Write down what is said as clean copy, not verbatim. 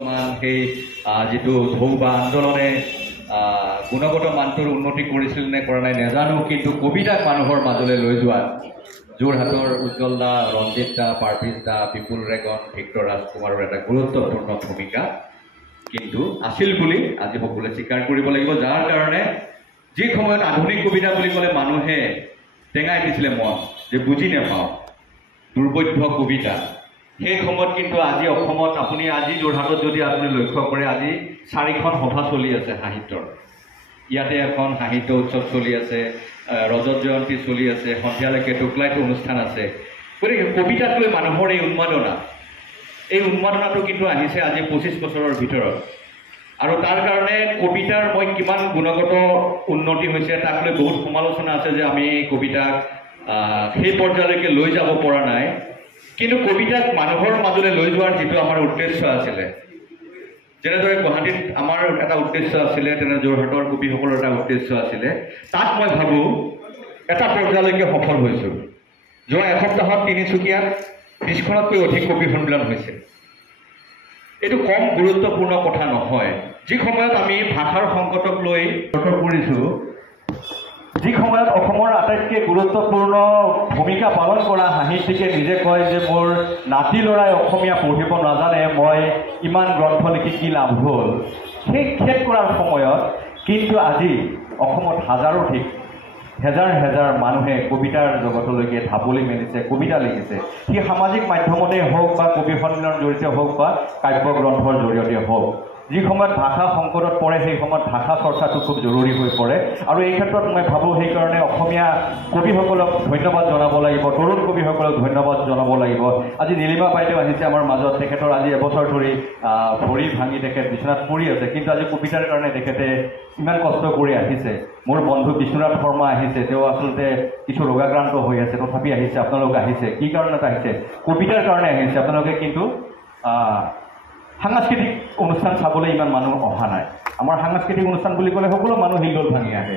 সেই যিটো ঢৌ বা আন্দোলনে গুণগত মানটোৰ উন্নতি কৰিছিল নে কৰা নাই নাজানো, কিন্তু কবিতাক মানুহৰ মাজলৈ লৈ যোৱাত যোৰহাটৰ উজ্জ্বল দা, ৰঞ্জিত দা, পাৰ্ভিজ দা, বিপুল ৰেগন, ভিক্টৰ ৰাজকুমাৰৰ এটা গুৰুত্বপূৰ্ণ ভূমিকা কিন্তু আছিল বুলি আজি সকলোৱে স্বীকাৰ কৰিব লাগিব। যাৰ কাৰণে যি সময়ত আধুনিক কবিতা বুলি ক'লে মানুহে টেঙাই দিছিলে মন, যে বুজি নাপাওঁ দুৰ্বোধ্য কবিতা, সেই সময়ত কিন্তু আজি অসমত আপুনি আজি যোৰহাটত যদি আপুনি লক্ষ্য কৰে, আজি 4খন সভা চলি আছে সাহিত্যৰ। ইয়াতে এখন সাহিত্য উৎসৱ চলি আছে, ৰজত জয়ন্তী চলি আছে, সন্ধিয়ালৈকে টোকলাইটো অনুষ্ঠান আছে। গতিকে কবিতাক লৈ মানুহৰ এই উন্মাদনাটো কিন্তু আহিছে আজি 25 বছৰৰ ভিতৰত। আৰু তাৰ কাৰণে কবিতাৰ মই কিমান গুণগত উন্নতি হৈছে তাক লৈ বহুত সমালোচনা আছে, যে আমি কবিতাক সেই পৰ্যায়লৈকে লৈ যাব পৰা নাই। কিন্তু কবিতাক মানুহৰ মাজলৈ লৈ যোৱাৰ যিটো আমাৰ উদ্দেশ্য আছিলে, যেনেদৰে গুৱাহাটীত আমাৰ এটা উদ্দেশ্য আছিলে, তেনে যোৰহাটৰ কবিসকলৰ এটা উদ্দেশ্য আছিলে, তাত মই ভাবোঁ এটা পৰ্যায়লৈকে সফল হৈছোঁ। যোৱা এসপ্তাহত তিনিচুকীয়াত 20খনতকৈ অধিক কবি সন্মিলন হৈছে। এইটো কম গুৰুত্বপূৰ্ণ কথা নহয়। যি সময়ত আমি ভাষাৰ সংকটক লৈ কৰিছোঁ, যি সময়ত অসমৰ আটাইতকৈ গুৰুত্বপূৰ্ণ ভূমিকা পালন কৰা সাহিত্যিকে নিজে কয় যে মোৰ নাতি ল'ৰাই অসমীয়া পঢ়িব নাজানে, মই ইমান গ্ৰন্থ লিখি কি লাভ হ'ল, সেই খেদ কৰাৰ সময়ত কিন্তু আজি অসমত হেজাৰ হেজাৰ মানুহে কবিতাৰ জগতলৈকে ঢাপলি মেলিছে, কবিতা লিখিছে। সি সামাজিক মাধ্যমতে হওক বা কবি সন্মিলনৰ জৰিয়তে হওক বা কাব্যগ্ৰন্থৰ জৰিয়তে হওক। যি সময়ত ভাষা সংকটত পৰে সেই সময়ত ভাষা চৰ্চাটো খুব জৰুৰী হৈ পৰে। আৰু এই ক্ষেত্ৰত মই ভাবোঁ সেইকাৰণে অসমীয়া কবিসকলক ধন্যবাদ জনাব লাগিব, তৰুণ কবিসকলক ধন্যবাদ জনাব লাগিব। আজি নীলিমা বাইদেউ আহিছে আমাৰ মাজত, তেখেতৰ আজি এবছৰ ধৰি ভৰি ভাঙি তেখেত বিচনাত পৰি আছে, কিন্তু আজি কবিতাৰ কাৰণে তেখেতে ইমান কষ্ট কৰি আহিছে। মোৰ বন্ধু বিশ্বনাথ শৰ্মা আহিছে, তেওঁ আচলতে কিছু ৰোগাক্ৰান্ত হৈ আছে, তথাপি আহিছে। আপোনালোক আহিছে কি কাৰণত আহিছে? কবিতাৰ কাৰণে আহিছে। আপোনালোকে কিন্তু সাংস্কৃতিক অনুষ্ঠান চাবলৈ ইমান মানুহ অহা নাই। আমাৰ সাংস্কৃতিক অনুষ্ঠান বুলি ক'লে সকলো মানুহ হিলদোল ভাঙি আহে।